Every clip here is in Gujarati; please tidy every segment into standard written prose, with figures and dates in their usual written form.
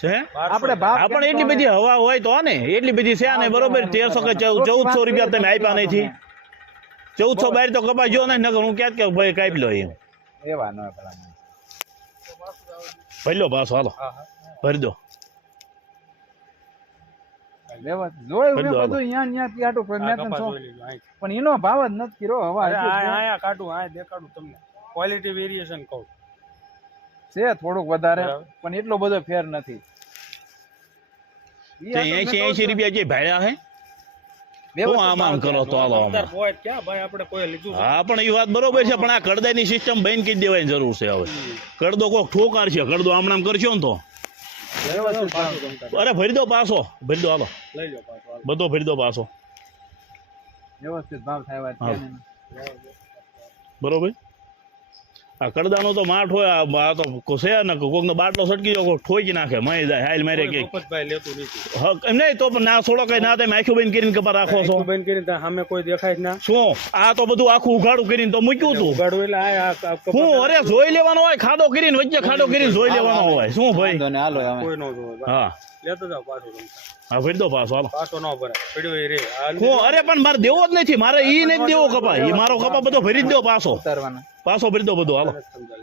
છે આપણે એટલી બધી હવા હોય તો ને એટલી બધી છે ને બરોબર 1300 કે 1400 રૂપિયા તમે આપ્યા નથી 1400 બહાર તો કપાસ જો ને નકર હું ક્યાં કે ભાઈ કાપી લો એમ એવા ન પેલા ભરી લો પાછો હાલો ભરી દો પણ એનો ભાવ જ નથી કર્યો હવા દેખાડું તમને ક્વોલિટી વેરિએશન કહું છે થોડુંક વધારે પણ એટલો બધો ફેર નથી 80 રૂપિયા જે ભાડ્યા હે હું આમ કરો તો હાલો ક્યાં ભાઈ આપણે કોઈ લીધું હા પણ એ વાત બરોબર છે પણ આ કડદાની સિસ્ટમ બંધ કરી દેવાની જરૂર છે હવે કડદો કોક ઠોકાર છે કડદો આમ કરશો ને તો અરે ભરી દો પાછો ભરી દો હાલો લઈ લો પાછો બધો ભરી દો પાછો વ્યવસ્થિત ભાવ થાય બરોબર આ કડદાનો તો માઠ હોય આ તો છે ને કોકનો બાટલો સટકી જો ઠોકી નાખે મય જાય હાલ મારે કે મફતભાઈ લેતું નથી એમ નહીં તો પણ ના છોડો કઈ ના તમે આખું બંધ કરીને કપા રાખો છો બંધ કરીને સામે કોઈ દેખાય જ ના શું આ તો બધું આખું ઉઘાડું કરીને તો મૂક્યું તું ઉઘાડું એટલે હું અરે જોઈ લેવાનો હોય ખાડો કરીને વચ્ચે ખાડો કરીને જોઈ લેવાનો હોય શું ભાઈ કોઈ નો જોવે હા લેતો જાવ પાછો હા ભરી દો પાછો હાલો પાછો ન ભરાય પડ્યો એ રે હું અરે પણ મારે દેવો જ નથી મારે ઈ નથી દેવો કપા એ મારો કપા બધો ભરી જ દો પાછો પાછો ભરી દો બધો હાલો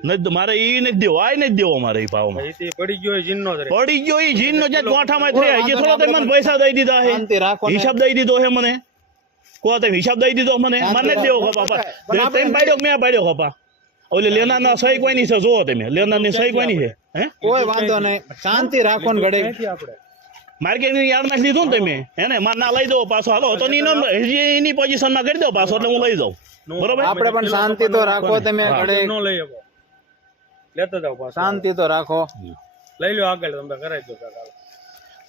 નથી મારે ઈ નથી દેવો આ નથી દેવો મારે એ ભાવમાં પડી ગયો જીનનો પડી ગયો એ જીનનો જે ગોઠામાં થઈ હજી થોડો તમે મને પૈસા દઈ દીધા હે હિસાબ દઈ દીધો હે મને કો તમે હિસાબ દઈ દીધો મને નથી દેવો કપા તમે પાડ્યો મેં પાડ્યો કપા ઓલે લેનારના સહી કોઈ ની છે જોવો તમે લેનારની સહી કોઈ ની છે હે કોઈ વાંધો નહીં શાંતિ રાખો ને ઘડે આપણે માર્કેટની યાર્ડમાં લીધું ને તમે એને માર ના લઈ દો પાછો હાલો તો એની પોઝિશનમાં કરી દો પાછો એટલે હું લઈ જાઉં બરોબર આપણે પણ શાંતિ તો રાખો તમે ઘડે ન લઈ આવો લેતો જાવ પાછો શાંતિ તો રાખો લઈ લો આગળ તમે કરાવી દો કાકા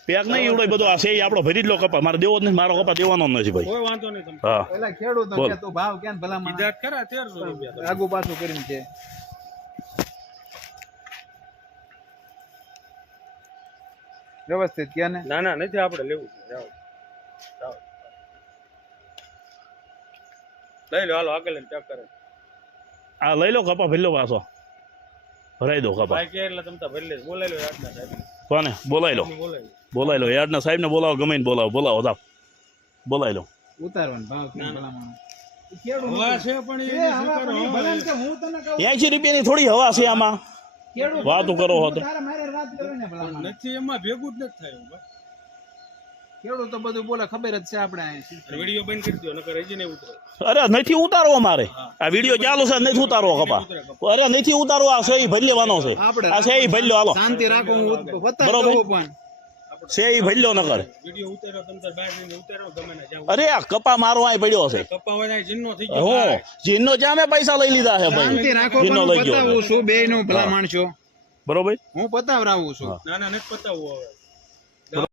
પેક નહીં એવડો બધો આ છે આપણો ભરી જ લો કપા મારે દેવો જ નહીં મારો કપા દેવાનો નથી ભાઈ કોઈ વાંધો નહીં તમે હા પેલા ખેડૂતો કે તું ભાવ કેમ ભલા માં કીધા ખરા 1300 રૂપિયા આગુ પાછું કરીને છે વ્યવસ્થિત કે ને ના ના નથી આપણે લેવું છે જાઓ જાઓ લઈ લો હાલો આગળ ચેક કરે આ લઈ લો કપા ભરી લો પાછો ભરાઈ દો કપા ભાઈ કે એટલે તમે તો ભરી લે બોલાઈ લો યાદના સાહેબ કોને બોલાઈ લો બોલાઈ લો યાદના સાહેબ ને બોલાવો ગમે ને બોલાવો બોલાવો જાવ બોલાઈ લો ઉતારવાનો ભાવ કેમ ભલા માં હવા છે પણ એ સ્વીકારો ભલાન કે હું તને કહું 80 રૂપિયાની થોડી હવા છે આમાં વાતો કરો હો તો તારા મારે વાત કરો ને ભલા માં નથી એમાં ભેગું જ નથી થયું ખેડૂત તો બધું બોલે ખબર જ છે આપણે વિડિયો બંધ કરી દો નકર હજી નહીં ઉતરે અરે નથી ઉતારવો મારે આ વિડીયો ચાલુ છે નથી ઉતારવો કપા અરે નથી ઉતારવો આ સહી ભરી લેવાનો છે આ સહી ભરી લો હાલો શાંતિ રાખો હું બતાવું પણ સહી ભરી લો નકર વિડિયો ઉતારો તમે તાર બહાર જઈને ઉતારો ગમે ના જાવ અરે આ કપા મારો અહીં પડ્યો છે કપ્પા હોય જીનનો થઈ ગયો હું જીનનો જ્યાં મેં પૈસા લઈ લીધા છે ભાઈ શાંતિ રાખો જીનનો પણ લઈ ગયો બતાવું છું બે નું ભલા માણસો બરોબર હું પતાવરાવું છું ના ના નથી પતાવવું હવે